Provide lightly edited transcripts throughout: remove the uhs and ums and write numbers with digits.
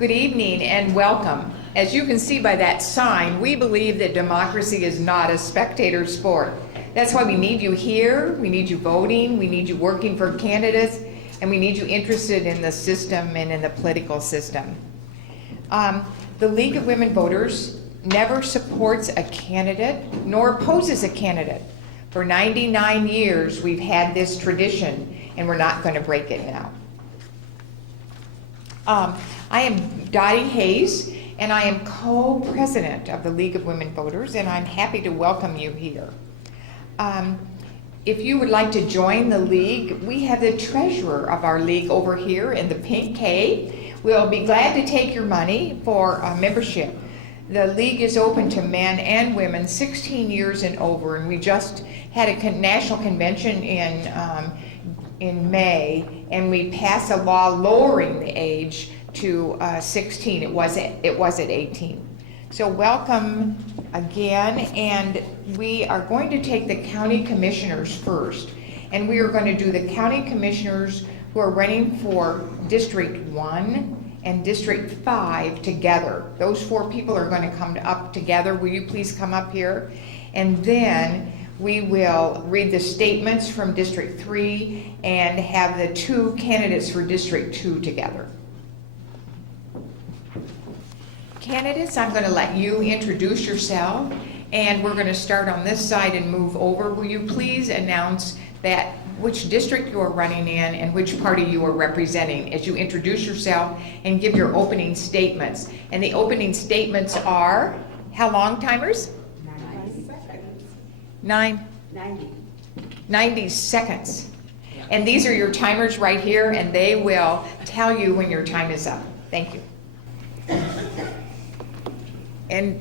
Good evening and welcome. As you can see by that sign, we believe that democracy is not a spectator sport. That's why we need you here, we need you voting, we need you working for candidates, and we need you interested in the system and in the political system. The League of Women Voters never supports a candidate nor opposes a candidate. For 99 years we've had this tradition and we're not going to break it now. I am Dottie Hayes, and I am co-president of the League of Women Voters, and I'm happy to welcome you here. If you would like to join the League, we have the treasurer of our League over here in the pink K. We'll be glad to take your money for membership. The League is open to men and women 16 years and over, and we just had a national convention in May, and we passed a law lowering the age to 16. It was at 18. So welcome again, and we are going to take the county commissioners first, and we are going to do the county commissioners who are running for District 1 and District 5 together. Those 4 people are going to come up together. Will you please come up here? And then we will read the statements from District 3 and have the 2 candidates for District 2 together. Candidates, I'm going to let you introduce yourself, and we're going to start on this side and move over. Will you please announce that which district you are running in and which party you are representing as you introduce yourself and give your opening statements. And the opening statements are, how long, timers? 90 seconds. 90 seconds. And these are your timers right here, and they will tell you when your time is up. Thank you. And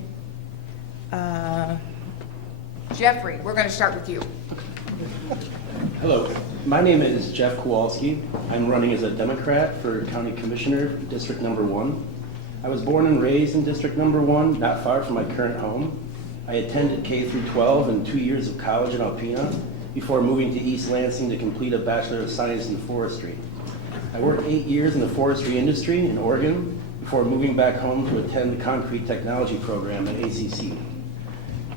Jeffrey, we're going to start with you. Hello, my name is Jeff Kowalski. I'm running as a Democrat for County Commissioner, District Number 1. I was born and raised in District Number 1, not far from my current home. I attended K through 12 and 2 years of college in Alpena before moving to East Lansing to complete a Bachelor of Science in Forestry. I worked 8 years in the forestry industry in Oregon before moving back home to attend the concrete technology program at ACC.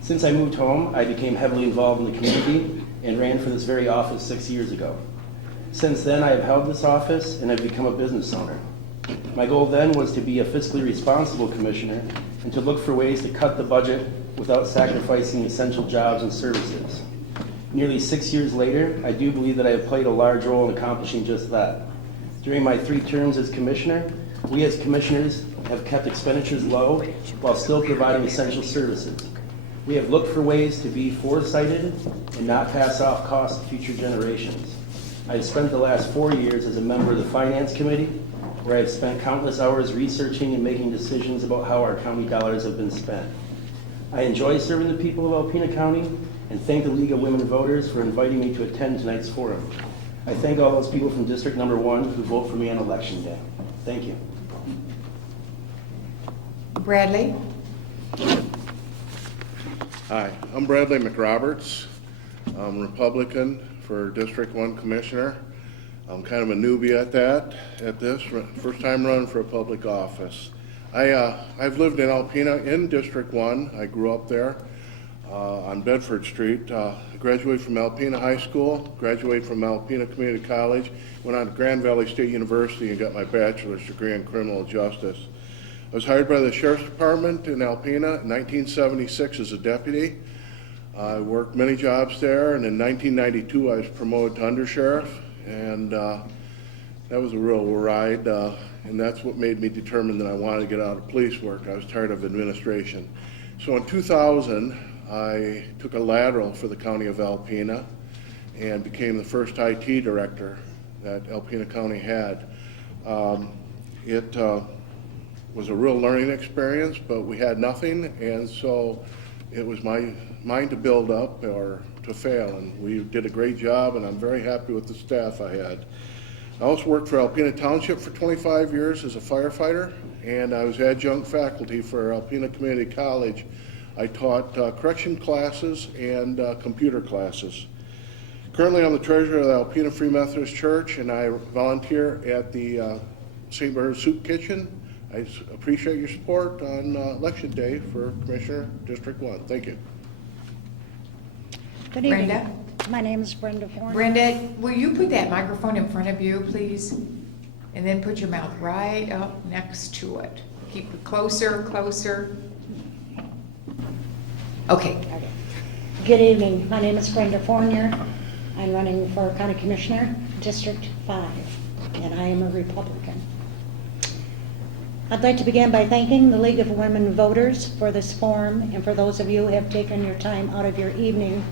Since I moved home, I became heavily involved in the community and ran for this very office 6 years ago. Since then, I have held this office and have become a business owner. My goal then was to be a fiscally responsible commissioner and to look for ways to cut the budget without sacrificing essential jobs and services. Nearly 6 years later, I do believe that I have played a large role in accomplishing just that. During my 3 terms as commissioner, we as commissioners have kept expenditures low while still providing essential services. We have looked for ways to be foresighted and not pass off costs to future generations. I have spent the last 4 years as a member of the Finance Committee, where I have spent countless hours researching and making decisions about how our county dollars have been spent. I enjoy serving the people of Alpena County and thank the League of Women Voters for inviting me to attend tonight's forum. I thank all those people from District Number 1 who vote for me on Election Day. Thank you. Bradley. Hi, I'm Bradley McRoberts. I'm Republican for District 1 Commissioner. I'm kind of a newbie at this, first time running for a public office. I've lived in Alpena in District 1. I grew up there on Bedford Street. I graduated from Alpena High School, graduated from Alpena Community College, went on to Grand Valley State University and got my bachelor's degree in criminal justice. I was hired by the Sheriff's Department in Alpena in 1976 as a deputy. I worked many jobs there, and in 1992 I was promoted to undersheriff, and that was a real ride, and that's what made me determine that I wanted to get out of police work. I was tired of administration. So in 2000, I took a lateral for the county of Alpena and became the first IT director that Alpena County had. It was a real learning experience, but we had nothing, and so it was mine to build up or to fail, and we did a great job, and I'm very happy with the staff I had. I also worked for Alpena Township for 25 years as a firefighter, and I was adjunct faculty for Alpena Community College. I taught correction classes and computer classes. Currently, I'm the treasurer of the Alpena Free Methodist Church, and I volunteer at the St. Bernard Soup Kitchen. appreciate your support on election day for Commissioner District 1. Thank you. Good evening. Brenda? My name is Brenda Fournier. Brenda, will you put that microphone in front of you, please? And then put your mouth right up next to it. Keep it closer, closer. Okay. Okay. Good evening. My name is Brenda Fournier. I'm running for County Commissioner, District 5, and I am a Republican. I'd like to begin by thanking the League of Women Voters for this forum and for those of you who have taken your time out of your evening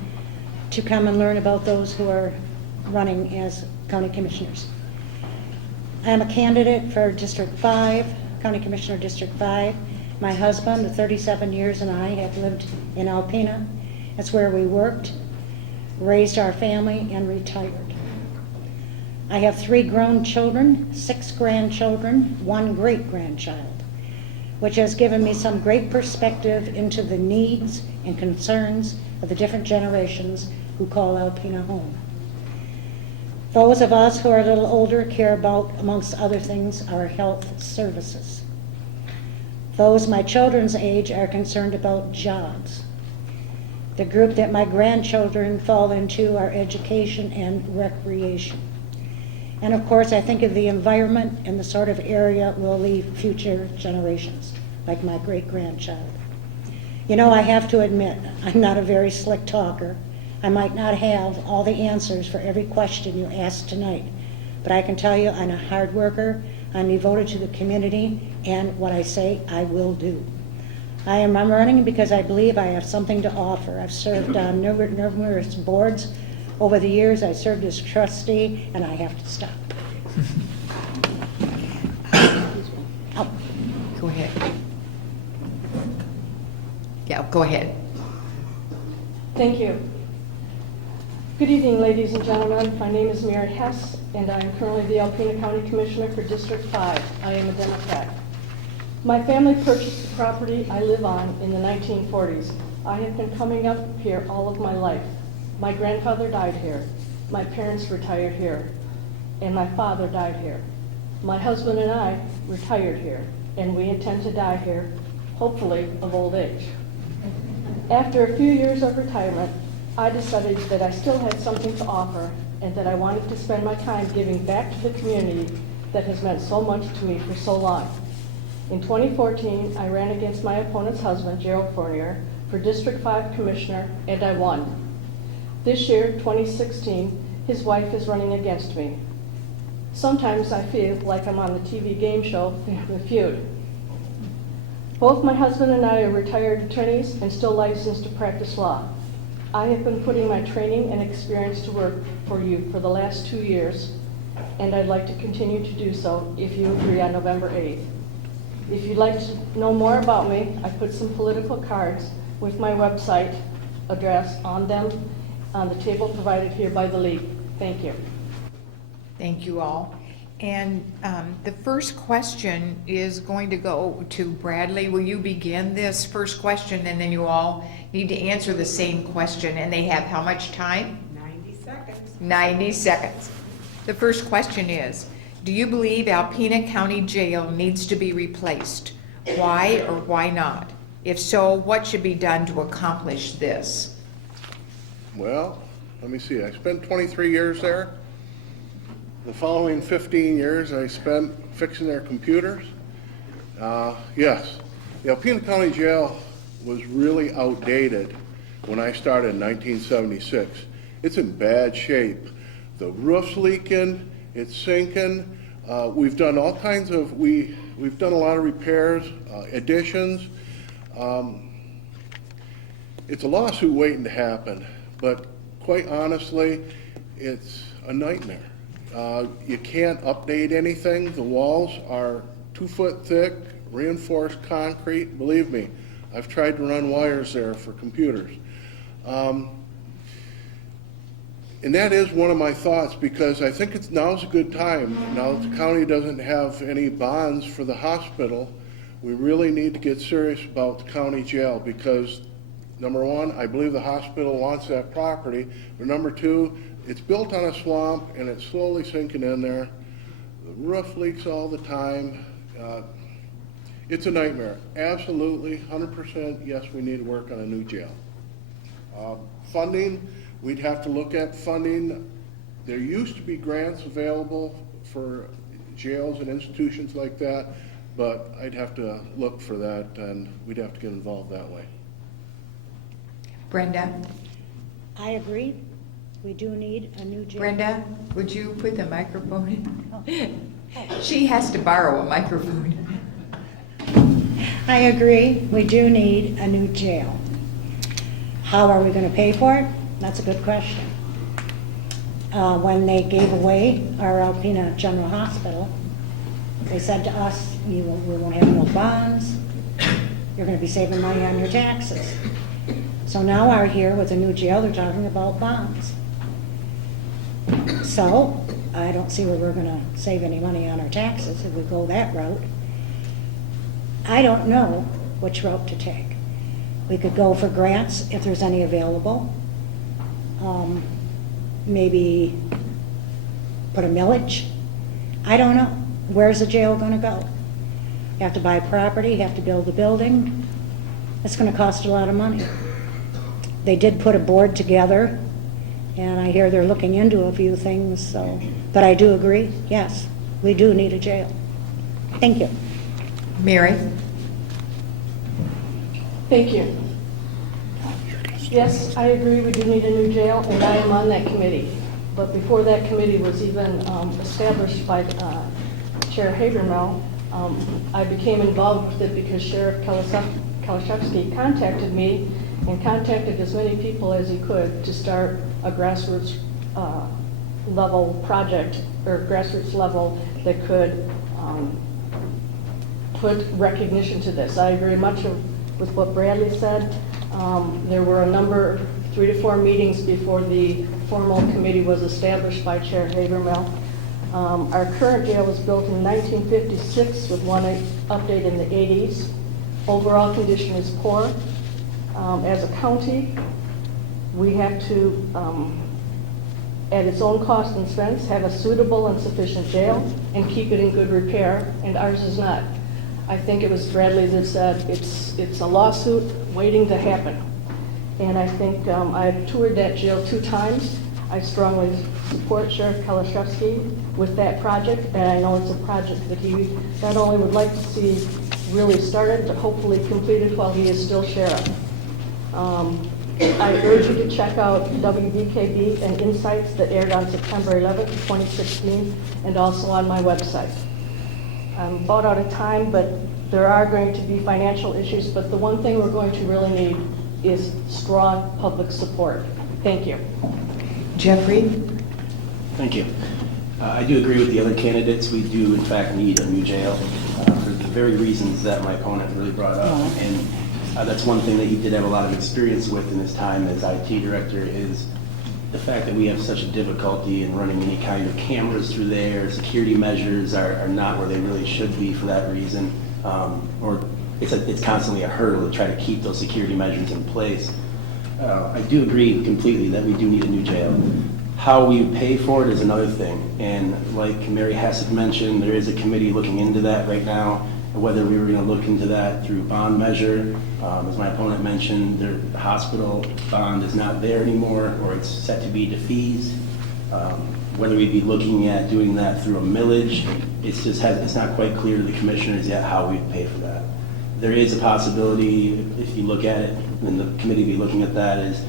to come and learn about those who are running as county commissioners. I am a candidate for District 5, County Commissioner District 5. My husband of 37 years and I have lived in Alpena. That's where we worked, raised our family, and retired. I have 3 grown children, 6 grandchildren, 1 great-grandchild, which has given me some great perspective into the needs and concerns of the different generations who call Alpena home. Those of us who are a little older care about, amongst other things, our health services. Those my children's age are concerned about jobs. The group that my grandchildren fall into are education and recreation. And of course, I think of the environment and the sort of area we'll leave future generations, like my great-grandchild. You know, I have to admit, I'm not a very slick talker. I might not have all the answers for every question you asked tonight, but I can tell you I'm a hard worker, I'm devoted to the community, and what I say, I will do. I am running because I believe I have something to offer. I've served on numerous boards over the years. I served as trustee, and I have to stop. Oh. Go ahead. Yeah, go ahead. Thank you. Good evening, ladies and gentlemen. My name is Mary Hess, and I am currently the Alpena County Commissioner for District 5. I am a Democrat. My family purchased the property I live on in the 1940s. I have been coming up here all of my life. My grandfather died here. My parents retired here. And my father died here. My husband and I retired here, and we intend to die here, hopefully of old age. After a few years of retirement, I decided that I still had something to offer and that I wanted to spend my time giving back to the community that has meant so much to me for so long. In 2014, I ran against my opponent's husband, Gerald Fournier, for District 5 Commissioner, and I won. This year, 2016, his wife is running against me. Sometimes I feel like I'm on the TV game show Family Feud. Both my husband and I are retired attorneys and still licensed to practice law. I have been putting my training and experience to work for you for the last 2 years, and I'd like to continue to do so if you agree on November 8th. If you'd like to know more about me, I put some political cards with my website address on them on the table provided here by the League. Thank you. Thank you all. And the first question is going to go to Bradley. Will you begin this first question, and then you all need to answer the same question, and they have how much time? 90 seconds. 90 seconds. The first question is, do you believe Alpena County Jail needs to be replaced? Why or why not? If so, what should be done to accomplish this? Well, let me see. I spent 23 years there. The following 15 years I spent fixing their computers. Yes, the Alpena County Jail was really outdated when I started in 1976. It's in bad shape. The roof's leaking, it's sinking. We've done all kinds of, we've done a lot of repairs, additions. It's a lawsuit waiting to happen, but quite honestly, it's a nightmare. You can't update anything. The walls are 2 foot thick, reinforced concrete. Believe me, I've tried to run wires there for computers. And that is one of my thoughts, because I think now's a good time. Now that the county doesn't have any bonds for the hospital, we really need to get serious about the county jail, because number one, I believe the hospital wants that property, but number two, it's built on a swamp and it's slowly sinking in there. The roof leaks all the time. It's a nightmare. Absolutely, 100%, yes, we need to work on a new jail. Funding, we'd have to look at funding. There used to be grants available for jails and institutions like that, but I'd have to look for that, and we'd have to get involved that way. Brenda? I agree. We do need a new jail. Brenda, would you put the microphone in? She has to borrow a microphone. I agree. We do need a new jail. How are we going to pay for it? That's a good question. When they gave away our Alpena General Hospital, they said to us, we won't have no bonds. You're going to be saving money on your taxes. So now out here with a new jail, they're talking about bonds. So I don't see where we're going to save any money on our taxes if we go that route. I don't know which route to take. We could go for grants if there's any available. Maybe put a millage. I don't know. Where's the jail going to go? You have to buy property, you have to build a building. It's going to cost a lot of money. They did put a board together, and I hear they're looking into a few things. So, but I do agree, yes, we do need a jail. Thank you. Mary? Thank you. Yes, I agree, we do need a new jail, and I am on that committee. But before that committee was even established by Chair Habermel, I became involved with it because Sheriff Kowalski contacted me and contacted as many people as he could to start a grassroots level project, or grassroots level that could put recognition to this. I agree much with what Bradley said. There were a number, 3 to 4 meetings before the formal committee was established by Chair Habermel. Our current jail was built in 1956 with one update in the 80s. Overall condition is poor. As a county, we have to, at its own cost and expense, have a suitable and sufficient jail and keep it in good repair, and ours is not. I think it was Bradley that said it's a lawsuit waiting to happen. And I think I've toured that jail 2 times. I strongly support Sheriff Kowalski with that project, and I know it's a project that he not only would like to see really started, but hopefully completed while he is still sheriff. I urge you to check out WDKB and Insights that aired on September 11th, 2016, and also on my website. I'm about out of time, but there are going to be financial issues, but the one thing we're going to really need is strong public support. Thank you. Jeffrey? Thank you. I do agree with the other candidates. We do, in fact, need a new jail for the very reasons that my opponent really brought up. And that's one thing that he did have a lot of experience with in his time as IT director, is the fact that we have such a difficulty in running any kind of cameras through there. Security measures are not where they really should be for that reason. Or it's constantly a hurdle to try to keep those security measures in place. I do agree completely that we do need a new jail. How we pay for it is another thing. And like Mary Hess had mentioned, there is a committee looking into that right now. Whether we were going to look into that through bond measure, as my opponent mentioned, the hospital bond is not there anymore, or it's set to be defeased. Whether we'd be looking at doing that through a millage, it's not quite clear to the commissioners yet how we'd pay for that. There is a possibility, if you look at it, and the committee be looking at that, is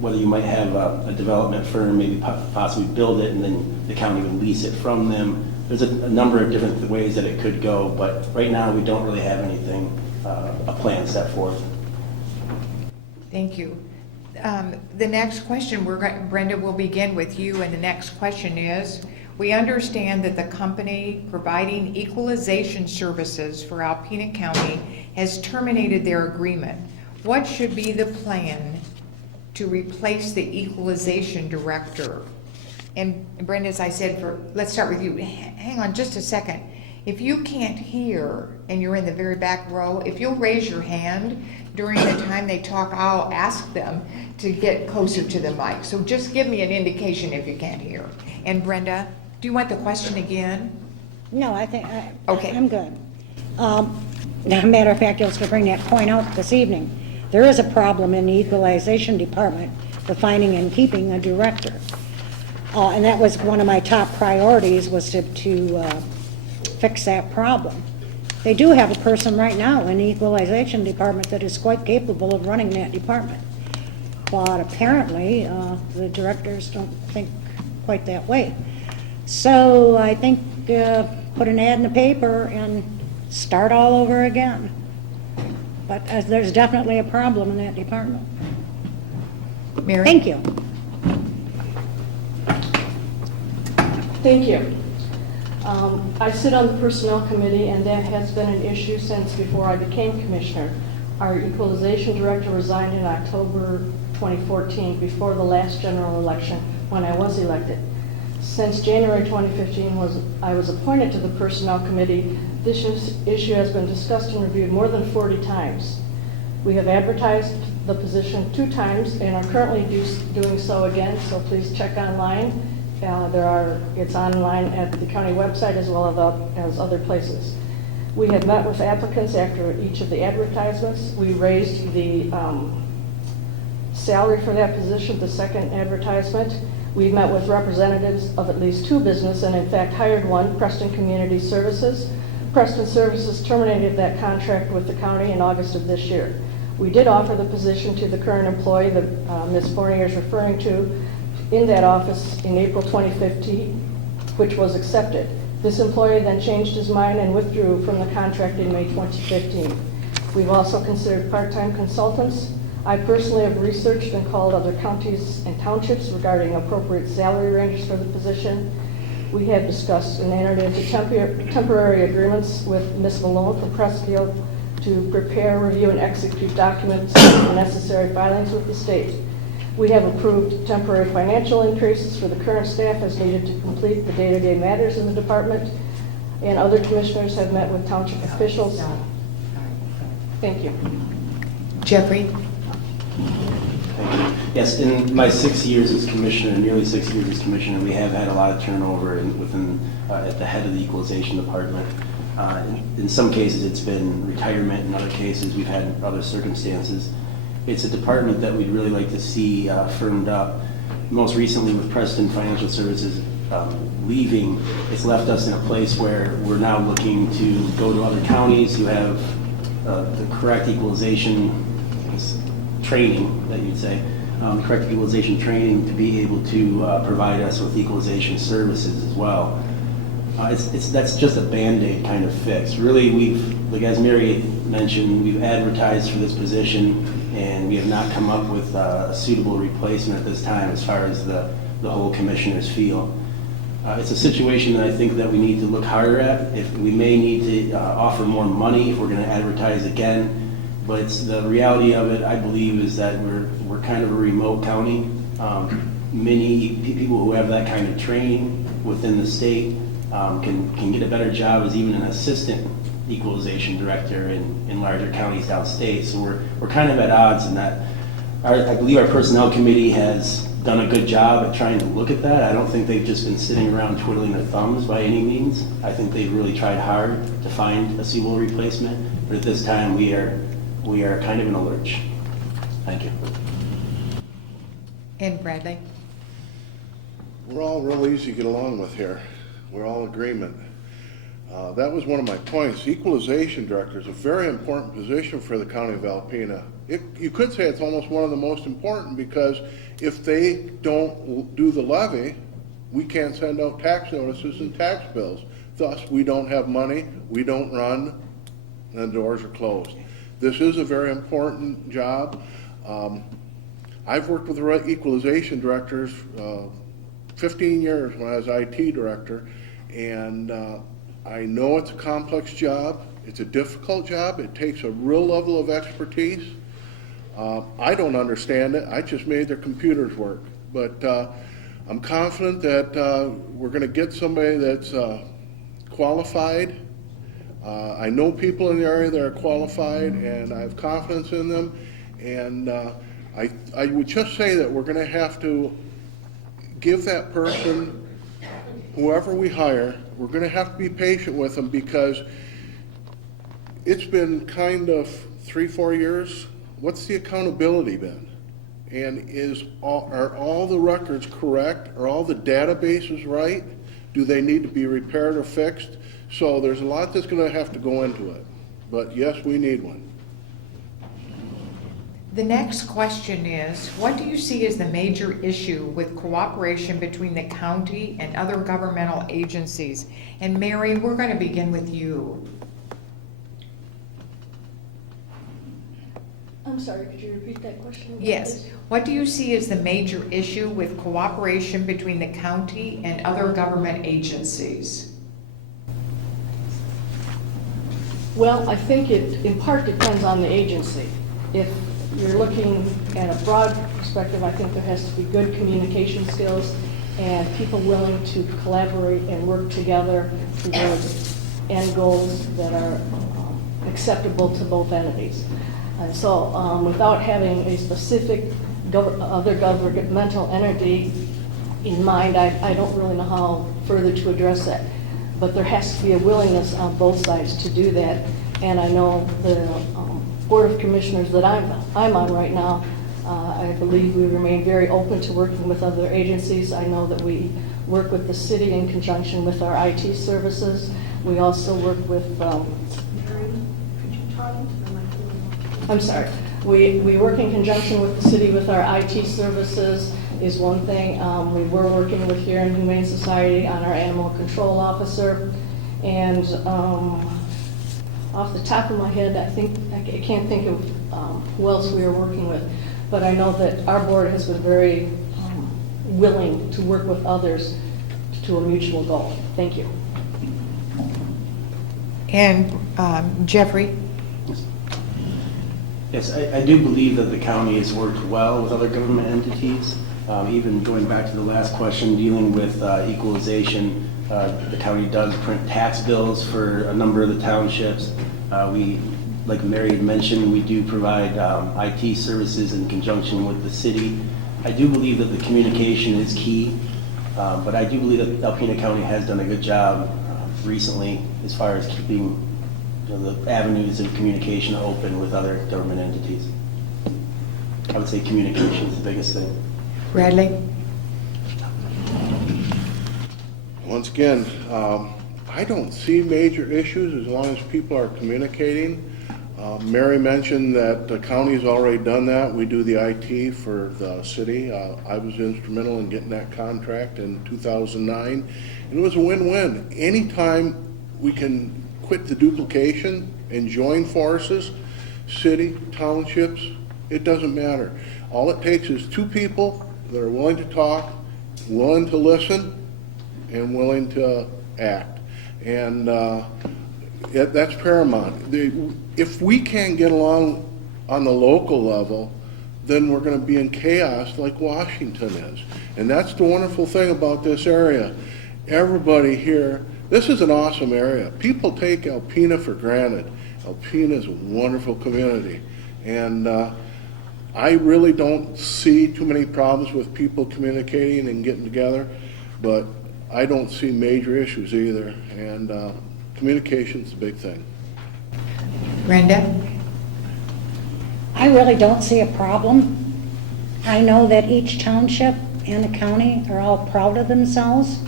whether you might have a development firm maybe possibly build it and then the county would lease it from them. There's a number of different ways that it could go, but right now we don't really have anything, a plan set forth. Thank you. The next question, Brenda, will begin with you, and the next question is, we understand that the company providing equalization services for Alpena County has terminated their agreement. What should be the plan to replace the equalization director? And Brenda, as I said, let's start with you. Hang on just a second. If you can't hear and you're in the very back row, if you'll raise your hand during the time they talk, I'll ask them to get closer to the mic. So just give me an indication if you can't hear. And Brenda, do you want the question again? No, I think Okay. I'm good. matter of fact, I was going to bring that point out this evening. There is a problem in the equalization department, the finding and keeping a director. And that was one of my top priorities, was to fix that problem. They do have a person right now in the equalization department that is quite capable of running that department. But apparently, the directors don't think quite that way. So I think put an ad in the paper and start all over again. But there's definitely a problem in that department. Mary? Thank you. Thank you. I sit on the Personnel Committee, and that has been an issue since before I became Commissioner. Our Equalization Director resigned in October 2014, before the last general election, when I was elected. Since January 2015, I was appointed to the Personnel Committee, this issue has been discussed and reviewed more than 40 times. We have advertised the position 2 times and are currently doing so again, so please check online. It's online at the county website as well as other places. We have met with applicants after each of the advertisements. We raised the salary for that position, the second advertisement. We've met with representatives of at least 2 businesses and in fact hired one, Preston Community Services. Preston Services terminated that contract with the county in August of this year. We did offer the position to the current employee that Ms. Fournier is referring to in that office in April 2015, which was accepted. This employee then changed his mind and withdrew from the contract in May 2015. We've also considered part-time consultants. I personally have researched and called other counties and townships regarding appropriate salary ranges for the position. We have discussed and entered into temporary agreements with Ms. Malone from Pressfield to prepare, review, and execute documents and necessary filings with the state. We have approved temporary financial increases for the current staff as needed to complete the day-to-day matters in the department, and other commissioners have met with township officials. Thank you. Jeffrey? Yes, in my 6 years as commissioner, nearly 6 years as commissioner, we have had a lot of turnover at the head of the equalization department. In some cases, it's been retirement. In other cases, we've had other circumstances. It's a department that we'd really like to see firmed up. Most recently, with Preston Financial Services leaving, it's left us in a place where we're now looking to go to other counties who have the correct equalization training, that you'd say, correct equalization training to be able to provide us with equalization services as well. That's just a Band-Aid kind of fix. Really, like as Mary mentioned, we've advertised for this position and we have not come up with a suitable replacement at this time as far as the whole commissioners feel. It's a situation that I think that we need to look harder at. If we may need to offer more money if we're going to advertise again. But the reality of it, I believe, is that we're kind of a remote county. Many people who have that kind of training within the state can get a better job as even an assistant equalization director in larger counties downstate. So we're kind of at odds in that. I believe our personnel committee has done a good job at trying to look at that. I don't think they've just been sitting around twiddling their thumbs by any means. I think they've really tried hard to find a suitable replacement. But at this time, we are kind of in a lurch. Thank you. And Bradley? We're all real easy to get along with here. We're all in agreement. That was one of my points. Equalization director is a very important position for the county of Alpena. You could say it's almost one of the most important, because if they don't do the levy, we can't send out tax notices and tax bills. Thus, we don't have money, we don't run, and the doors are closed. This is a very important job. I've worked with the equalization directors 15 years when I was IT director, and I know it's a complex job. It's a difficult job. It takes a real level of expertise. I don't understand it. I just made their computers work. But I'm confident that we're going to get somebody that's qualified. I know people in the area that are qualified, and I have confidence in them. And I would just say that we're going to have to give that person, whoever we hire, we're going to have to be patient with them, because it's been kind of 3-4 years. What's the accountability been? And are all the records correct? Are all the databases right? Do they need to be repaired or fixed? So there's a lot that's going to have to go into it. But yes, we need one. The next question is, what do you see as the major issue with cooperation between the county and other governmental agencies? And Mary, we're going to begin with you. I'm sorry, could you repeat that question again, Yes. please? What do you see as the major issue with cooperation between the county and other government agencies? Well, I think it in part depends on the agency. If you're looking at a broad perspective, I think there has to be good communication skills and people willing to collaborate and work together towards end goals that are acceptable to both entities. And so without having a specific other governmental entity in mind, I don't really know how further to address that. But there has to be a willingness on both sides to do that. And I know the Board of Commissioners that I'm on right now, I believe we remain very open to working with other agencies. I know that we work with the city in conjunction with our IT services. We also work with, I'm sorry, we work in conjunction with the city with our IT services is one thing. We were working with here in Humane Society on our animal control officer. And off the top of my head, I can't think of who else we are working with, but I know that our board has been very willing to work with others to a mutual goal. Thank you. And Jeffrey? Yes, I do believe that the county has worked well with other government entities. Even going back to the last question, dealing with equalization, the county does print tax bills for a number of the townships. We, like Mary had mentioned, we do provide IT services in conjunction with the city. I do believe that the communication is key, but I do believe that Alpena County has done a good job recently as far as keeping the avenues of communication open with other government entities. I would say communication is the biggest thing. Bradley? Once again, I don't see major issues as long as people are communicating. Mary mentioned that the county's already done that. We do the IT for the city. I was instrumental in getting that contract in 2009, and it was a win-win. Anytime we can quit the duplication and join forces, city, townships, it doesn't matter. All it takes is two people that are willing to talk, willing to listen, and willing to act. And that's paramount. If we can't get along on the local level, then we're going to be in chaos like Washington is. And that's the wonderful thing about this area. Everybody here, this is an awesome area. People take Alpena for granted. Alpena is a wonderful community. And I really don't see too many problems with people communicating and getting together, but I don't see major issues either. And communication's a big thing. Brenda? I really don't see a problem. I know that each township and the county are all proud of themselves.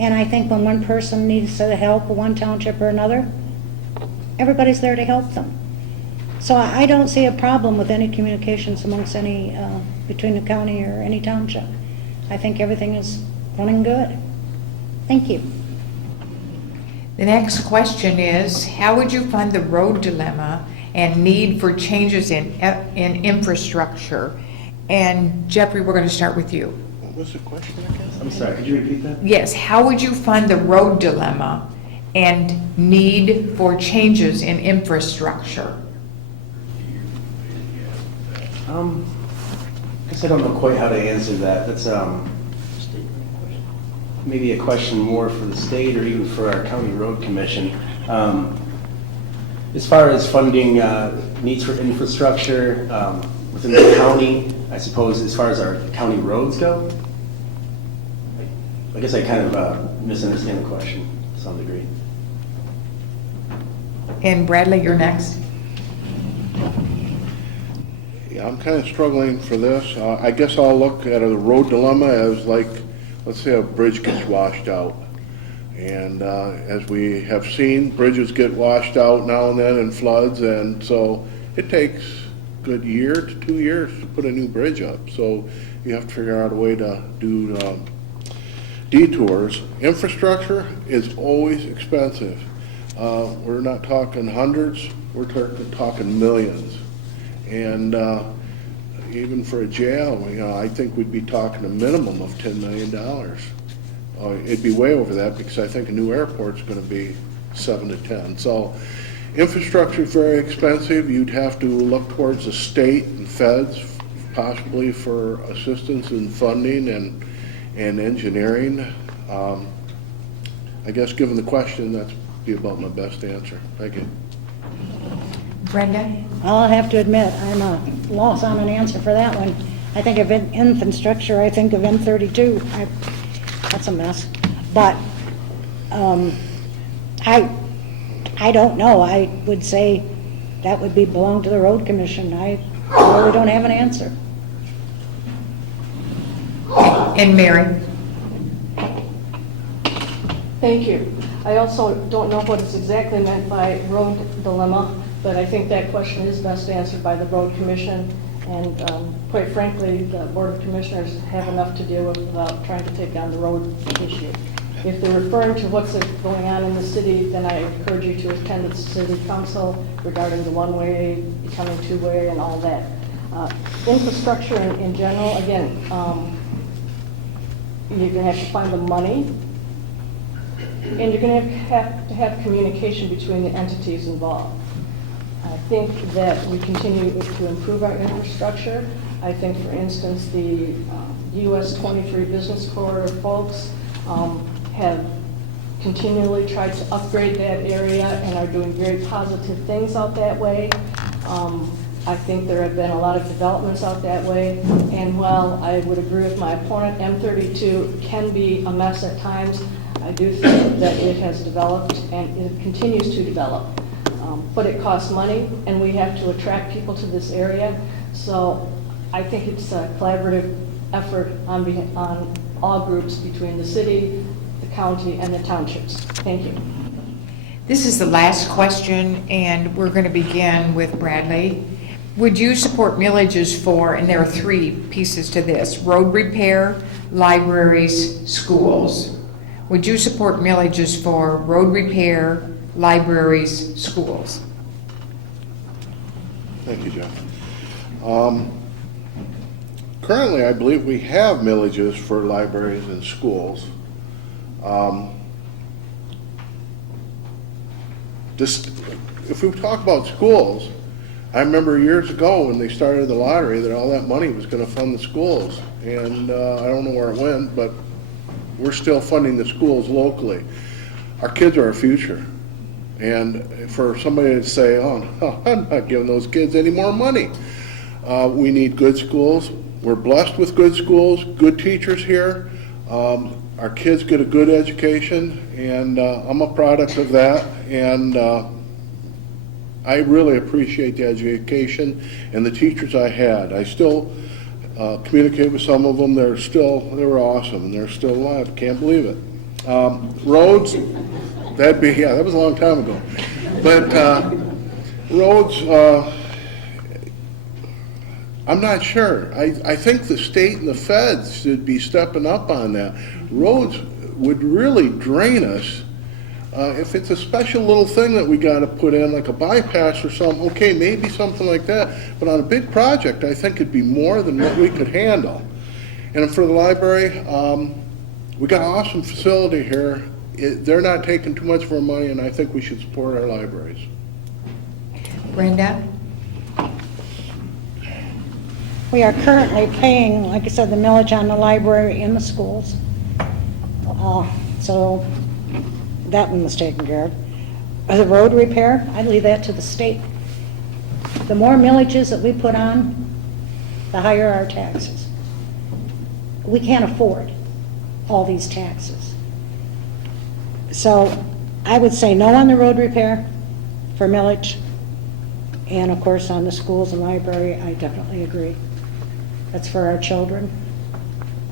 And I think when one person needs the help of one township or another, everybody's there to help them. So I don't see a problem with any communications amongst any, between the county or any township. I think everything is running good. Thank you. The next question is, how would you fund the road dilemma and need for changes in infrastructure? And Jeffrey, we're going to start with you. What was the question again? I'm sorry, could you repeat that? Yes, how would you fund the road dilemma and need for changes in infrastructure? I guess I don't know quite how to answer that. That's maybe a question more for the state or even for our county road commission. As far as funding needs for infrastructure within the county, I suppose as far as our county roads go, I guess I kind of misunderstand the question to some degree. And Bradley, you're next. Yeah, I'm kind of struggling for this. I guess I'll look at a road dilemma as like, let's say a bridge gets washed out. And as we have seen, bridges get washed out now and then in floods, and so it takes a good year to 2 years to put a new bridge up. So you have to figure out a way to do detours. Infrastructure is always expensive. We're not talking hundreds, we're talking millions. And even for a jail, I think we'd be talking a minimum of $10 million. It'd be way over that because I think a new airport's going to be 7 to 10. So infrastructure is very expensive. You'd have to look towards the state and feds possibly for assistance in funding and engineering. I guess given the question, that's be about my best answer. Thank you. Brenda? I'll have to admit, I'm a loss on an answer for that one. I think of infrastructure, I think of M32. That's a mess. But I don't know. I would say that would belong to the road commission. I really don't have an answer. And Mary? Thank you. I also don't know what is exactly meant by road dilemma, but I think that question is best answered by the road commission. And quite frankly, the Board of Commissioners have enough to deal with without trying to take on the road issue. If they're referring to what's going on in the city, then I encourage you to attend the city council regarding the one-way becoming two-way and all that. Infrastructure in general, again, you're going to have to find the money, and you're going to have communication between the entities involved. I think that we continue to improve our infrastructure. I think, for instance, the US 23 Business Corridor folks have continually tried to upgrade that area and are doing very positive things out that way. I think there have been a lot of developments out that way, and while I would agree with my opponent, M32 can be a mess at times, I do think that it has developed and it continues to develop. But it costs money, and we have to attract people to this area. So I think it's a collaborative effort on all groups between the city, the county, and the townships. Thank you. This is the last question, and we're going to begin with Bradley. Would you support millages for, and there are three pieces to this, road repair, libraries, schools? Would you support millages for road repair, libraries, schools? Thank you, Jeff. Currently, I believe we have millages for libraries and schools. If we talk about schools, I remember years ago when they started the lottery that all that money was going to fund the schools. And I don't know where it went, but we're still funding the schools locally. Our kids are our future. And for somebody to say, oh, no, I'm not giving those kids any more money. We need good schools. We're blessed with good schools, good teachers here. Our kids get a good education, and I'm a product of that. And I really appreciate the education and the teachers I had. I still communicate with some of them. They were awesome, and they're still alive. Can't believe it. Roads, that was a long time ago. But roads, I'm not sure. I think the state and the feds should be stepping up on that. Roads would really drain us. If it's a special little thing that we got to put in, like a bypass or something, okay, maybe something like that. But on a big project, I think it'd be more than what we could handle. And for the library, we got an awesome facility here. They're not taking too much of our money, and I think we should support our libraries. Brenda? We are currently paying, like I said, the millage on the library and the schools. So that one was taken care of. The road repair, I leave that to the state. The more millages that we put on, the higher our taxes. We can't afford all these taxes. So I would say no on the road repair, for millage. And of course, on the schools and library, I definitely agree. That's for our children.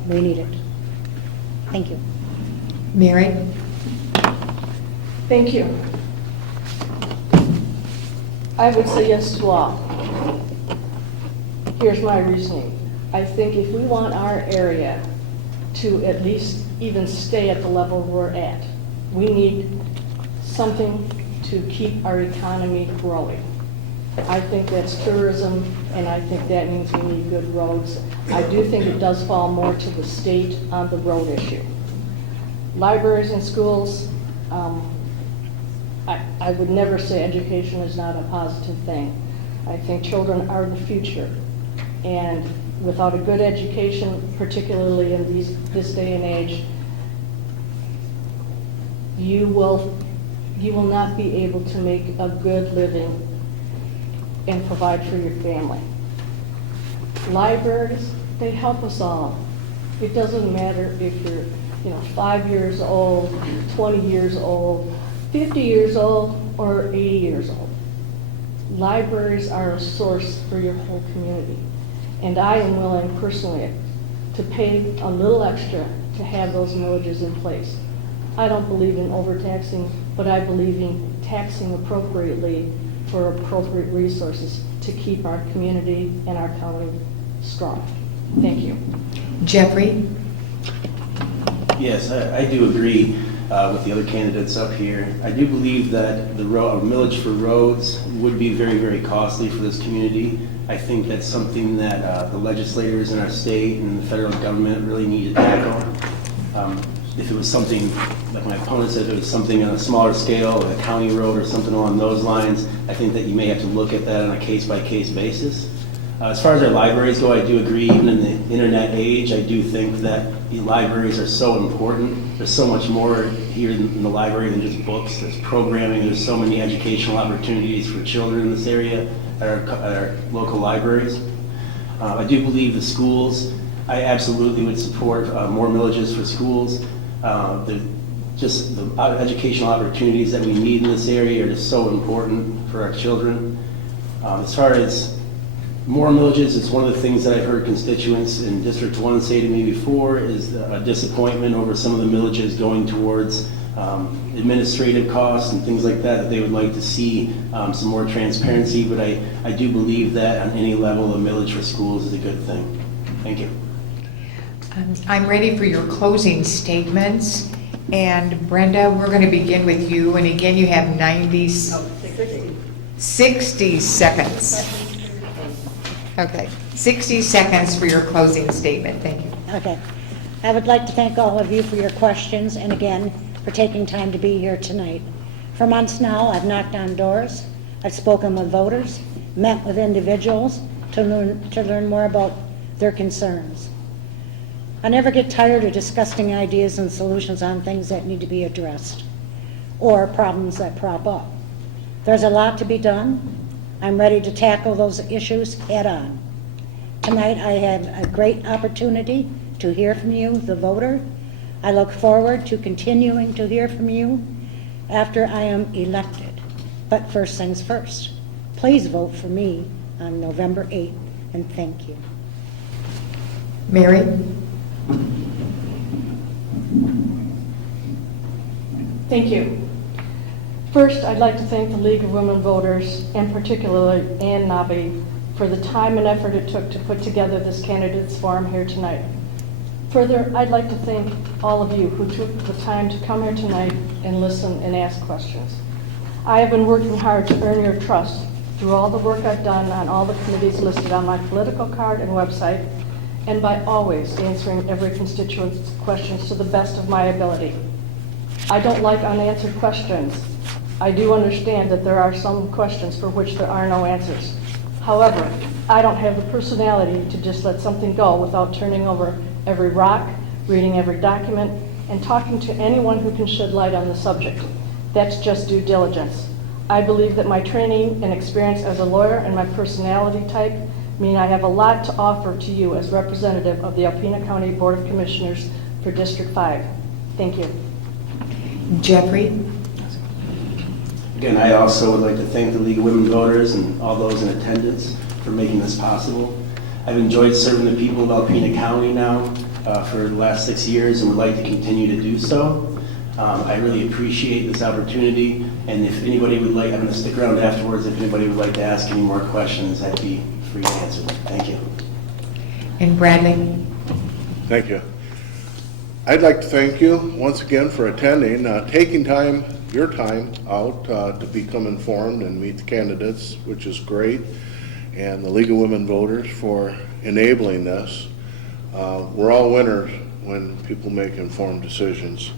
We need it. Thank you. Mary? Thank you. I would say yes to all. Here's my reasoning. I think if we want our area to at least even stay at the level we're at, we need something to keep our economy growing. I think that's tourism, and I think that means we need good roads. I do think it does fall more to the state on the road issue. Libraries and schools, I would never say education is not a positive thing. I think children are the future, and without a good education, particularly in this day and age, you will not be able to make a good living and provide for your family. Libraries, they help us all. It doesn't matter if you're 5 years old, 20 years old, 50 years old, or 80 years old. Libraries are a source for your whole community. And I am willing personally to pay a little extra to have those millages in place. I don't believe in overtaxing, but I believe in taxing appropriately for appropriate resources to keep our community and our county strong. Thank you. Jeffrey? Yes, I do agree with the other candidates up here. I do believe that the millage for roads would be very, very costly for this community. I think that's something that the legislators in our state and the federal government really need to tackle. If it was something, like my opponent said, if it was something on a smaller scale, like a county road or something along those lines, I think that you may have to look at that on a case-by-case basis. As far as our libraries go, I do agree, even in the internet age, I do think that the libraries are so important. There's so much more here in the library than just books. There's programming, there's so many educational opportunities for children in this area at our local libraries. I do believe the schools, I absolutely would support more millages for schools. The educational opportunities that we need in this area are just so important for our children. As far as more millages, it's one of the things that I've heard constituents in District 1 say to me before is a disappointment over some of the millages going towards administrative costs and things like that they would like to see some more transparency, but I do believe that on any level a millage for schools is a good thing. Thank you. I'm ready for your closing statements. And Brenda, we're going to begin with you. And again, you have 60 seconds. Okay, 60 seconds for your closing statement. Thank you. Okay. I would like to thank all of you for your questions and again, for taking time to be here tonight. For months now, I've knocked on doors, I've spoken with voters, met with individuals to learn more about their concerns. I never get tired of discussing ideas and solutions on things that need to be addressed or problems that crop up. There's a lot to be done. I'm ready to tackle those issues head on. Tonight I had a great opportunity to hear from you, the voter. I look forward to continuing to hear from you after I am elected. But first things first, please vote for me on November 8th, and thank you. Mary? Thank you. First, I'd like to thank the League of Women Voters, and particularly Ann Nobby, for the time and effort it took to put together this candidates forum here tonight. Further, I'd like to thank all of you who took the time to come here tonight and listen and ask questions. I have been working hard to earn your trust through all the work I've done on all the committees listed on my political card and website, and by always answering every constituent's questions to the best of my ability. I don't like unanswered questions. I do understand that there are some questions for which there are no answers. However, I don't have the personality to just let something go without turning over every rock, reading every document, and talking to anyone who can shed light on the subject. That's just due diligence. I believe that my training and experience as a lawyer and my personality type mean I have a lot to offer to you as representative of the Alpena County Board of Commissioners for District 5. Thank you. Jeffrey? Again, I also would like to thank the League of Women Voters and all those in attendance for making this possible. I've enjoyed serving the people of Alpena County now for the last 6 years and would like to continue to do so. I really appreciate this opportunity, and if anybody would like, I'm going to stick around afterwards. If anybody would like to ask any more questions, I'd be free to answer them. Thank you. And Bradley? Thank you. I'd like to thank you once again for attending, taking your time out to become informed and meet the candidates, which is great, and the League of Women Voters for enabling this. We're all winners when people make informed decisions.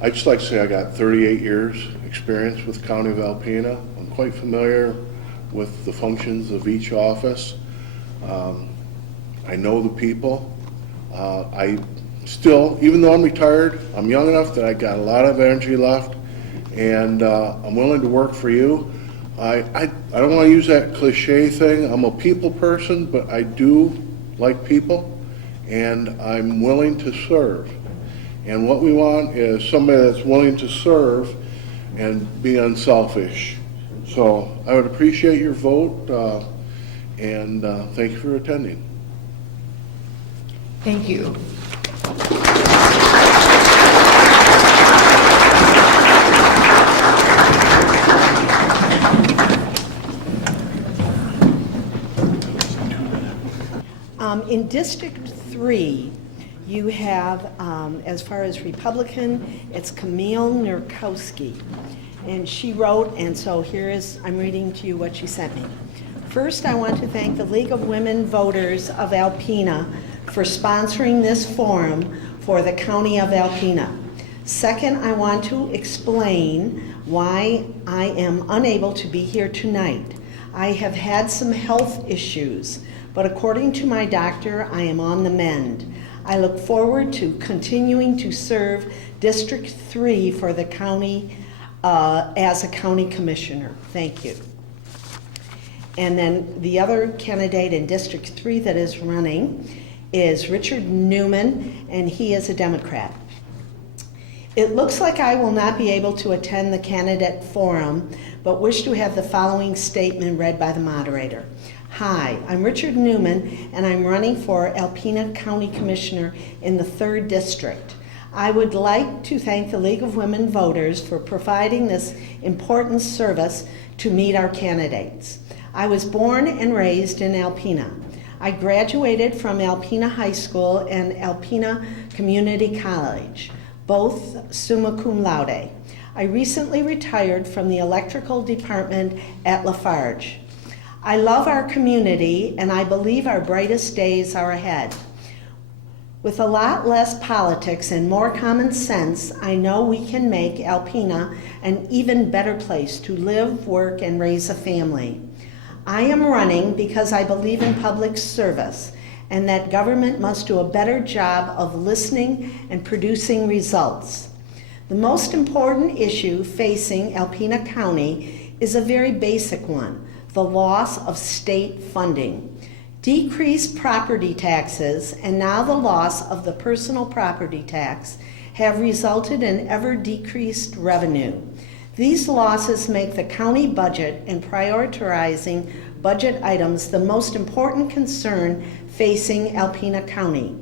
I'd just like to say I got 38 years experience with the County of Alpena. I'm quite familiar with the functions of each office. I know the people. I still, even though I'm retired, I'm young enough that I got a lot of energy left, and I'm willing to work for you. I don't want to use that cliche thing. I'm a people person, but I do like people, and I'm willing to serve. And what we want is somebody that's willing to serve and be unselfish. So I would appreciate your vote, and thank you for attending. Thank you. In District 3, you have, as far as Republican, it's Camille Nerkowski. And she wrote, and so I'm reading to you what she sent me. First, I want to thank the League of Women Voters of Alpena for sponsoring this forum for the County of Alpena. Second, I want to explain why I am unable to be here tonight. I have had some health issues, but according to my doctor, I am on the mend. I look forward to continuing to serve District 3 for the county as a county commissioner. Thank you. And then the other candidate in District 3 that is running is Richard Neumann, and he is a Democrat. It looks like I will not be able to attend the candidate forum, but wish to have the following statement read by the moderator. Hi, I'm Richard Neumann, and I'm running for Alpena County Commissioner in the 3rd District. I would like to thank the League of Women Voters for providing this important service to meet our candidates. I was born and raised in Alpena. I graduated from Alpena High School and Alpena Community College, both summa cum laude. I recently retired from the electrical department at Lafarge. I love our community, and I believe our brightest days are ahead. With a lot less politics and more common sense, I know we can make Alpena an even better place to live, work, and raise a family. I am running because I believe in public service and that government must do a better job of listening and producing results. The most important issue facing Alpena County is a very basic one: the loss of state funding. Decreased property taxes and now the loss of the personal property tax have resulted in ever decreased revenue. These losses make the county budget and prioritizing budget items the most important concern facing Alpena County.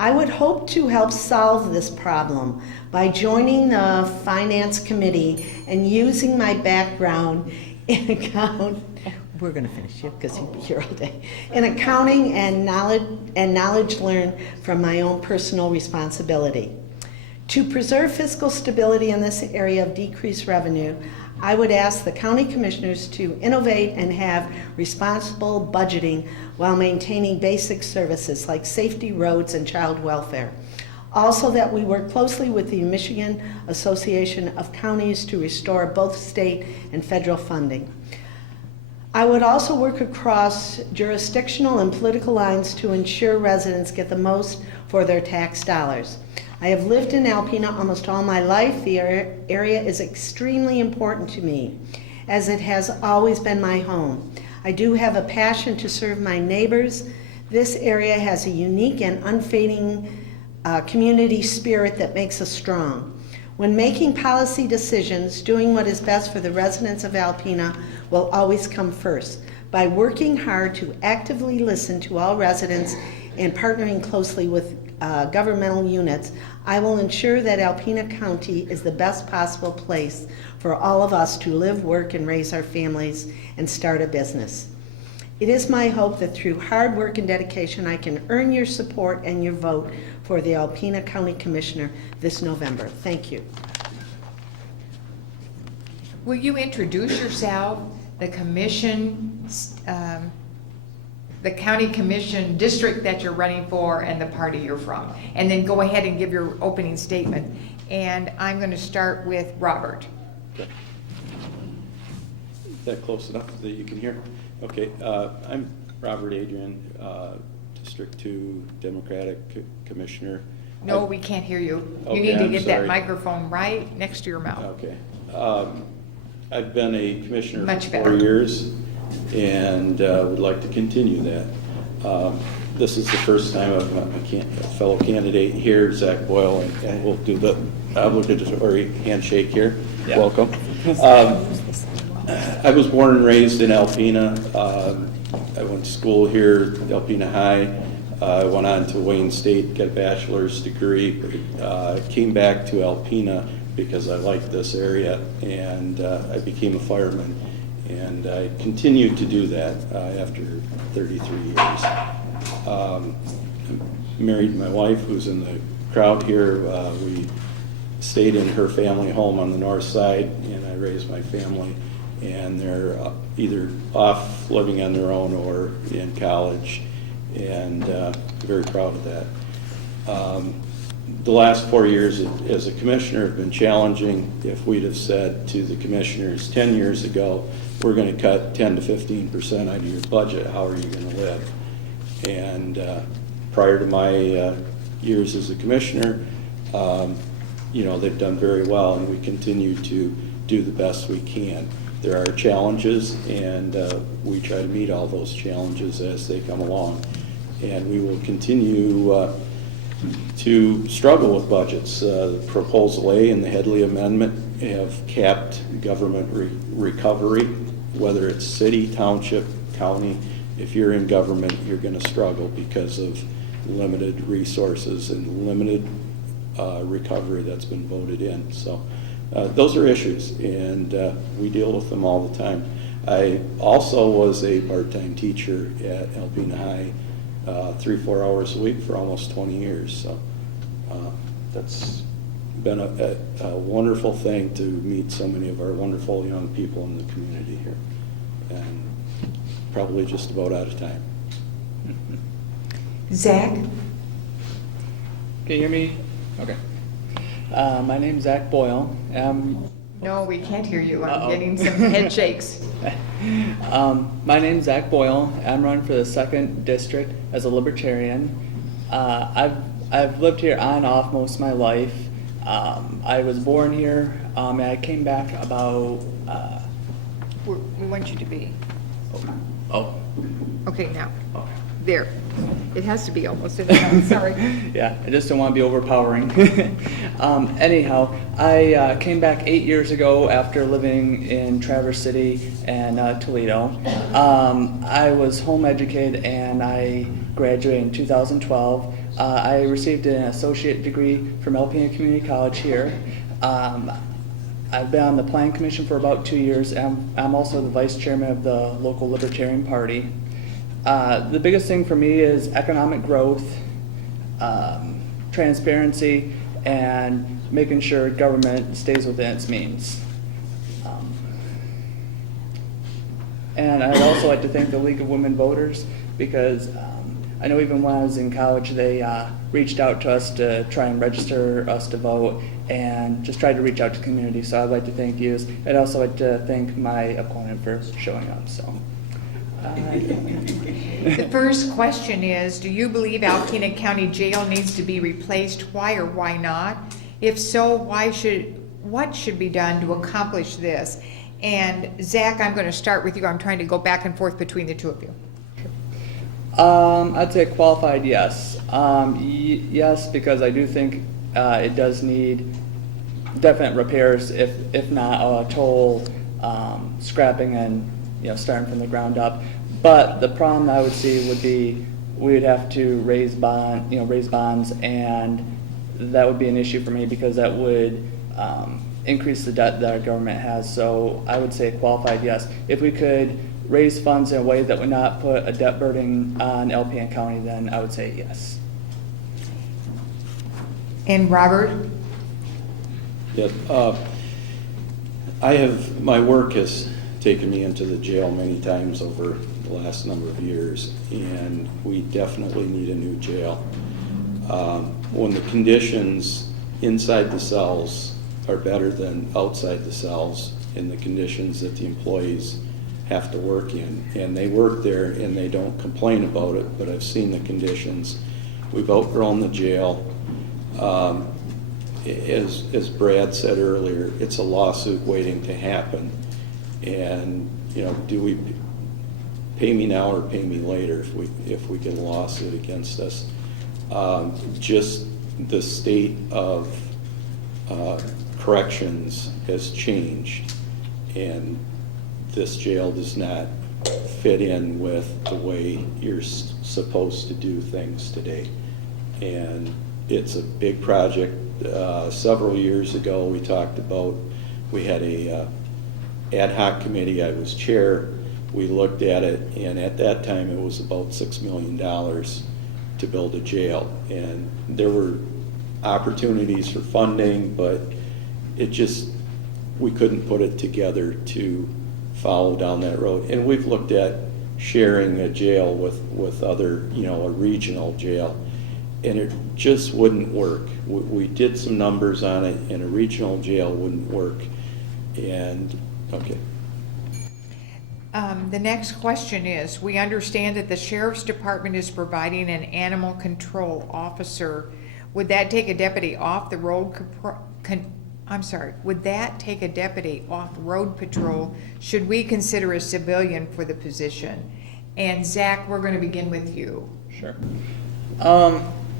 I would hope to help solve this problem by joining the Finance Committee and using my background in we're going to finish it because you'll be here all day, in accounting and knowledge learned from my own personal responsibility. To preserve fiscal stability in this area of decreased revenue, I would ask the county commissioners to innovate and have responsible budgeting while maintaining basic services like safety, roads, and child welfare. Also, that we work closely with the Michigan Association of Counties to restore both state and federal funding. I would also work across jurisdictional and political lines to ensure residents get the most for their tax dollars. I have lived in Alpena almost all my life. The area is extremely important to me, as it has always been my home. I do have a passion to serve my neighbors. This area has a unique and unfading community spirit that makes us strong. When making policy decisions, doing what is best for the residents of Alpena will always come first. By working hard to actively listen to all residents and partnering closely with governmental units, I will ensure that Alpena County is the best possible place for all of us to live, work, and raise our families and start a business. It is my hope that through hard work and dedication, I can earn your support and your vote for the Alpena County Commissioner this November. Thank you. Will you introduce yourself, the commission, the county commission district that you're running for, and the party you're from? And then go ahead and give your opening statement. And I'm going to start with Robert. Okay. Is that close enough that you can hear? Okay, I'm Robert Adrian, District 2 Democratic Commissioner. No, we can't hear you. You Okay, need to I'm get that sorry. microphone right next to your mouth. Okay. I've been a commissioner Much for better. 4 years and would like to continue that. This is the first time I've met a fellow candidate here, Zach Boyle, and we'll do the obligatory handshake here. Yeah. Welcome. I was born and raised in Alpena. I went to school here, Alpena High. I went on to Wayne State, got a bachelor's degree. Came back to Alpena because I liked this area, and I became a fireman. And I continued to do that after 33 years. I'm married to my wife, who's in the crowd here. We stayed in her family home on the north side, and I raised my family. And they're either off living on their own or in college, and very proud of that. The last 4 years as a commissioner have been challenging. If we'd have said to the commissioners 10 years ago, we're going to cut 10 to 15% out of your budget, how are you going to live? And prior to my years as a commissioner, they've done very well, and we continue to do the best we can. There are challenges, and we try to meet all those challenges as they come along. And we will continue to struggle with budgets. Proposal A and the Headley Amendment have capped government recovery, whether it's city, township, county. If you're in government, you're going to struggle because of limited resources and limited recovery that's been voted in. So those are issues, and we deal with them all the time. I also was a part-time teacher at Alpena High, 3-4 hours a week for almost 20 years. So that's been a wonderful thing to meet so many of our wonderful young people in the community here. And probably just about out of time. Zach? Can you hear me? Okay. My name's Zach Boyle. No, we can't hear you. I'm Uh-oh. getting some head shakes. My name's Zach Boyle. I'm running for the 2nd District as a Libertarian. I've lived here on and off most of my life. I was born here, and I came back about... We want you to be. Oh. Okay, now. Okay. There. It has to be almost in the mouth. Sorry. Yeah, I just don't want to be overpowering. Anyhow, I came back 8 years ago after living in Traverse City and Toledo. I was home educated and I graduated in 2012. I received an associate degree from Alpena Community College here. I've been on the Planning Commission for about 2 years, and I'm also the vice chairman of the local Libertarian Party. The biggest thing for me is economic growth, transparency, and making sure government stays within its means. And I'd also like to thank the League of Women Voters, because I know even when I was in college, they reached out to us to try and register us to vote and just tried to reach out to the community. So I'd like to thank you. I'd also like to thank my opponent for showing up. So. The first question is, do you believe Alpena County Jail needs to be replaced? Why or why not? If so, what should be done to accomplish this? And Zach, I'm going to start with you. I'm trying to go back and forth between the two of you. I'd say qualified yes. Yes, because I do think it does need definite repairs, if not total scrapping and starting from the ground up. But the problem I would see would be we would have to raise bonds, and that would be an issue for me because that would increase the debt that our government has. So I would say qualified yes. If we could raise funds in a way that would not put a debt burden on Alpena County, then I would say yes. And Robert? Yeah, my work has taken me into the jail many times over the last number of years, and we definitely need a new jail. When the conditions inside the cells are better than outside the cells in the conditions that the employees have to work in, and they work there and they don't complain about it, but I've seen the conditions. We've outgrown the jail. As Brad said earlier, it's a lawsuit waiting to happen. And do we pay me now or pay me later if we get a lawsuit against us? Just the state of corrections has changed, and this jail does not fit in with the way you're supposed to do things today. And it's a big project. Several years ago, we had a ad hoc committee. I was chair. We looked at it, and at that time, it was about $6 million to build a jail. And there were opportunities for funding, but we couldn't put it together to follow down that road. And we've looked at sharing a jail with other, a regional jail, and it just wouldn't work. We did some numbers on it, and a regional jail wouldn't work. And, okay. The next question is, we understand that the Sheriff's Department is providing an animal control officer. Would that take a deputy off the road would that take a deputy off road patrol? Should we consider a civilian for the position? And Zach, we're going to begin with you. Sure.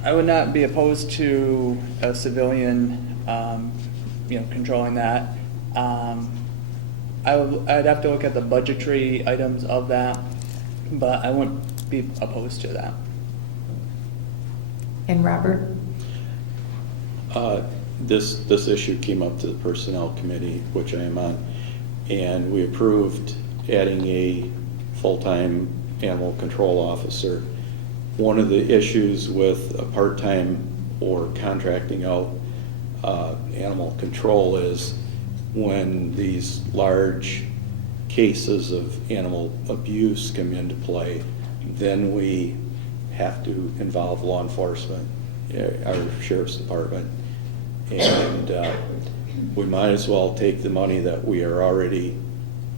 I would not be opposed to a civilian, controlling that. I'd have to look at the budgetary items of that, but I wouldn't be opposed to that. And Robert? This issue came up to the Personnel Committee, which I am on, and we approved adding a full-time animal control officer. One of the issues with a part-time or contracting out animal control is when these large cases of animal abuse come into play, then we have to involve law enforcement, our Sheriff's Department, and we might as well take the money that we are already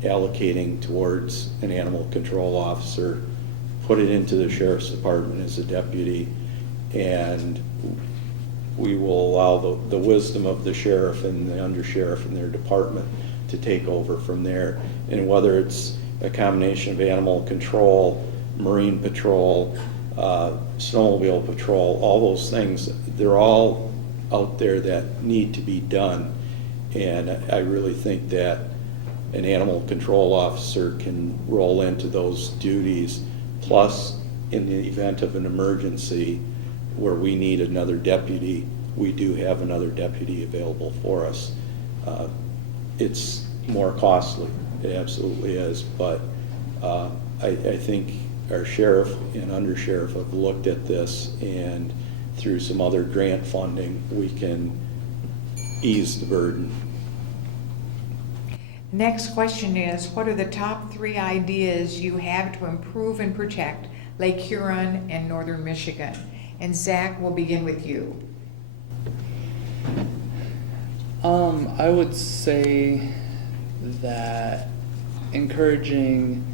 allocating towards an animal control officer, put it into the Sheriff's Department as a deputy, and we will allow the wisdom of the sheriff and the undersheriff in their department to take over from there. And whether it's a combination of animal control, marine patrol, snowmobile patrol, all those things, they're all out there that need to be done. And I really think that an animal control officer can roll into those duties. Plus, in the event of an emergency where we need another deputy, we do have another deputy available for us. It's more costly, it absolutely is, but I think our sheriff and undersheriff have looked at this, and through some other grant funding, we can ease the burden. Next question is, what are the top 3 ideas you have to improve and protect Lake Huron and Northern Michigan? And Zach, we'll begin with you. I would say that encouraging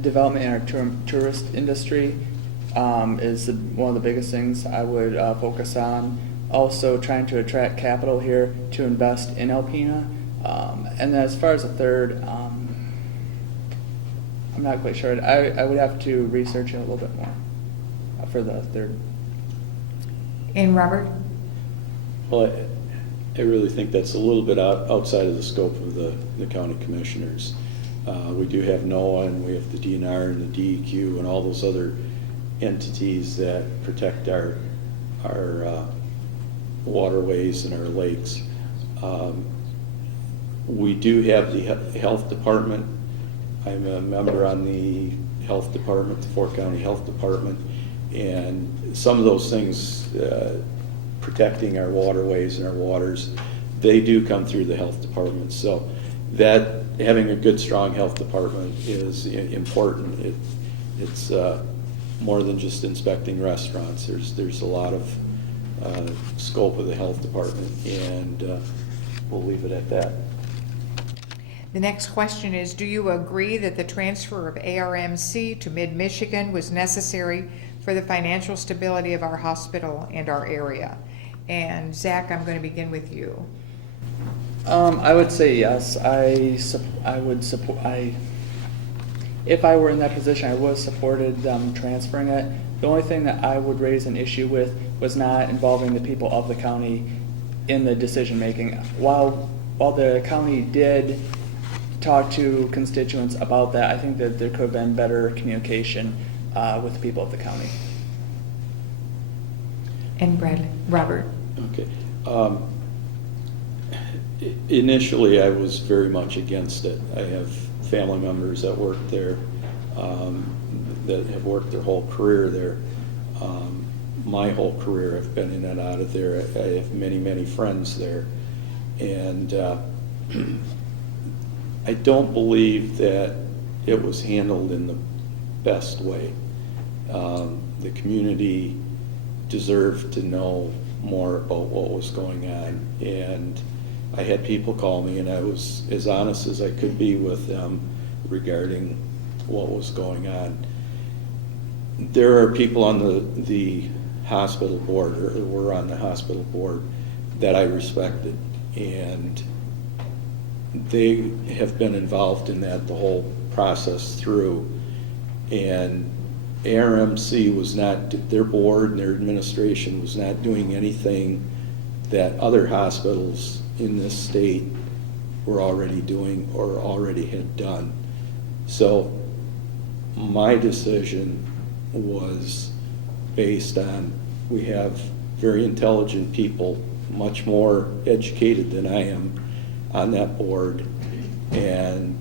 development in our tourist industry is one of the biggest things I would focus on. Also trying to attract capital here to invest in Alpena. And then as far as the third, I'm not quite sure. I would have to research it a little bit more for the third. And Robert? Well, I really think that's a little bit outside of the scope of the county commissioners. We do have NOAA, and we have the DNR and the DEQ and all those other entities that protect our waterways and our lakes. We do have the health department. I'm a member on the health department, the Fort County Health Department, and some of those things, protecting our waterways and our waters, they do come through the health department. So that having a good, strong health department is important. It's more than just inspecting restaurants. There's a lot of scope of the health department, and we'll leave it at that. The next question is, do you agree that the transfer of ARMC to Mid-Michigan was necessary for the financial stability of our hospital and our area? And Zach, I'm going to begin with you. I would say yes. I would support. If I were in that position, I would have supported them transferring it. The only thing that I would raise an issue with was not involving the people of the county in the decision making. While the county did talk to constituents about that, I think that there could have been better communication with the people of the county. And Robert. Okay. Initially, I was very much against it. I have family members that work there, that have worked their whole career there. My whole career, I've been in and out of there. I have many, many friends there. And I don't believe that it was handled in the best way. The community deserved to know more about what was going on. And I had people call me, and I was as honest as I could be with them regarding what was going on. There are people on the hospital board, or were on the hospital board, that I respected, and they have been involved in that the whole process through. And ARMC was not, their board and their administration was not doing anything that other hospitals in this state were already doing or already had done. So my decision was based on, we have very intelligent people, much more educated than I am, on that board. And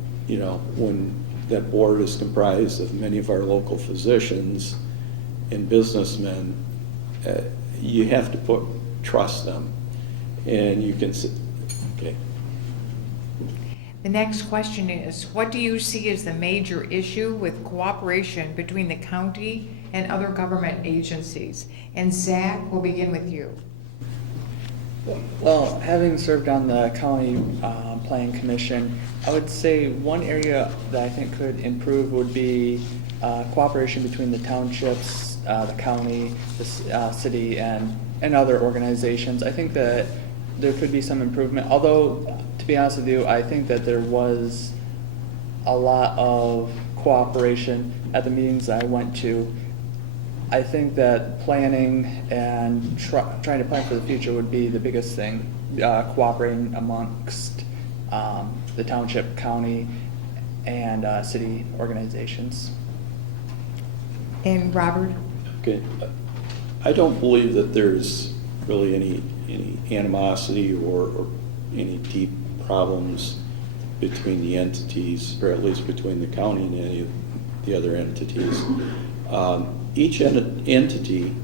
when that board is comprised of many of our local physicians and businessmen, you have to trust them. And you can say, okay. The next question is, what do you see as the major issue with cooperation between the county and other government agencies? And Zach, we'll begin with you. Well, having served on the county planning commission, I would say one area that I think could improve would be cooperation between the townships, the county, the city, and other organizations. I think that there could be some improvement, although, to be honest with you, I think that there was a lot of cooperation at the meetings that I went to. I think that planning and trying to plan for the future would be the biggest thing, cooperating amongst the township, county, and city organizations. And Robert? Okay. I don't believe that there's really any animosity or any deep problems between the entities, or at least between the county and any of the other entities. Each entity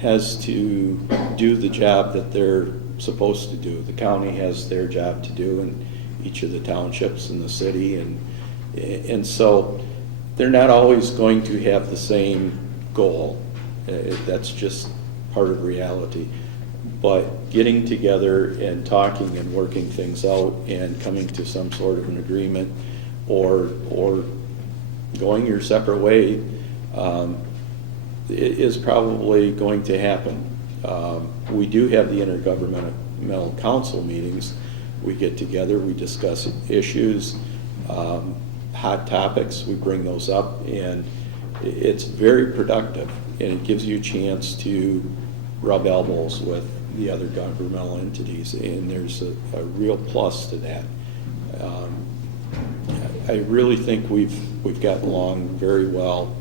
has to do the job that they're supposed to do. The county has their job to do, and each of the townships and the city, and so they're not always going to have the same goal. That's just part of reality. But getting together and talking and working things out and coming to some sort of an agreement, or going your separate way, is probably going to happen. We do have the intergovernmental council meetings. We get together, we discuss issues, hot topics, we bring those up, and it's very productive, and it gives you a chance to rub elbows with the other governmental entities, and there's a real plus to that. I really think we've gotten along very well.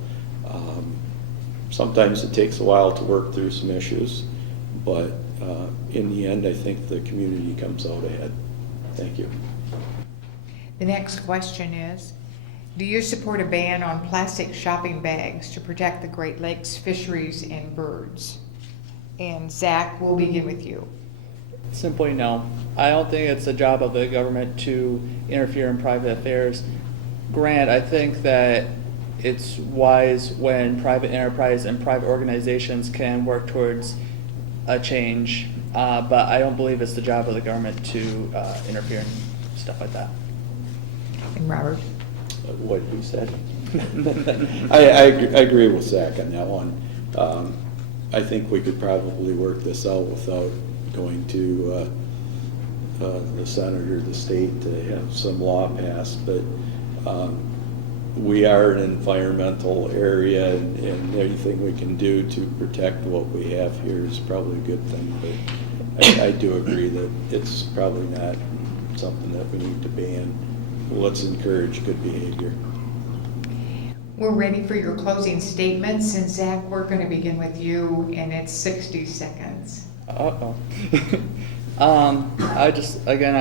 Sometimes it takes a while to work through some issues, but in the end, I think the community comes out ahead. Thank you. The next question is, do you support a ban on plastic shopping bags to protect the Great Lakes fisheries and birds? And Zach, we'll begin with you. Simply no. I don't think it's the job of the government to interfere in private affairs. Grant, I think that it's wise when private enterprise and private organizations can work towards a change, but I don't believe it's the job of the government to interfere in stuff like that. And Robert? What he said. I agree with Zach on that one. I think we could probably work this out without going to the Senate or the state to have some law passed, but we are an environmental area, and anything we can do to protect what we have here is probably a good thing, but I do agree that it's probably not something that we need to ban. Let's encourage good behavior. We're ready for your closing statements, and Zach, we're going to begin with you, and it's 60 seconds. Uh-oh. I'd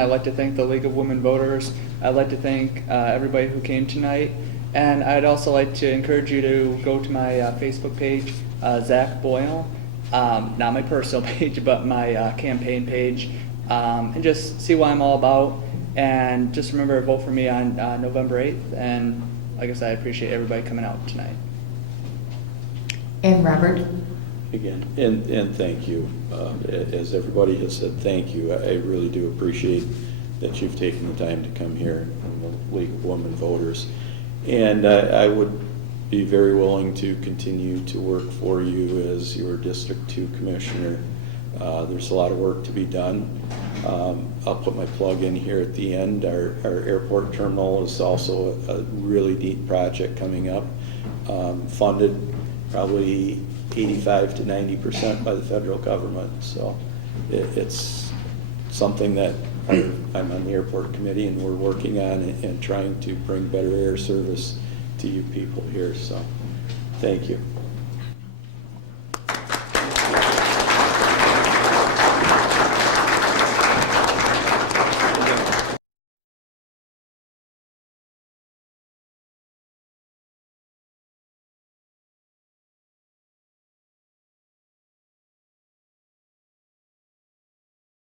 like to thank the League of Women Voters. I'd like to thank everybody who came tonight. And I'd also like to encourage you to go to my Facebook page, Zach Boyle, not my personal page, but my campaign page, and just see what I'm all about. And just remember, vote for me on November 8th. And like I said, I appreciate everybody coming out tonight. And Robert? Again, and thank you. As everybody has said, thank you. I really do appreciate that you've taken the time to come here from the League of Women Voters. And I would be very willing to continue to work for you as your District 2 Commissioner. There's a lot of work to be done. I'll put my plug in here at the end. Our airport terminal is also a really neat project coming up, funded probably 85 to 90% by the federal government. So it's something that I'm on the airport committee, and we're working on and trying to bring better air service to you people here. So thank you.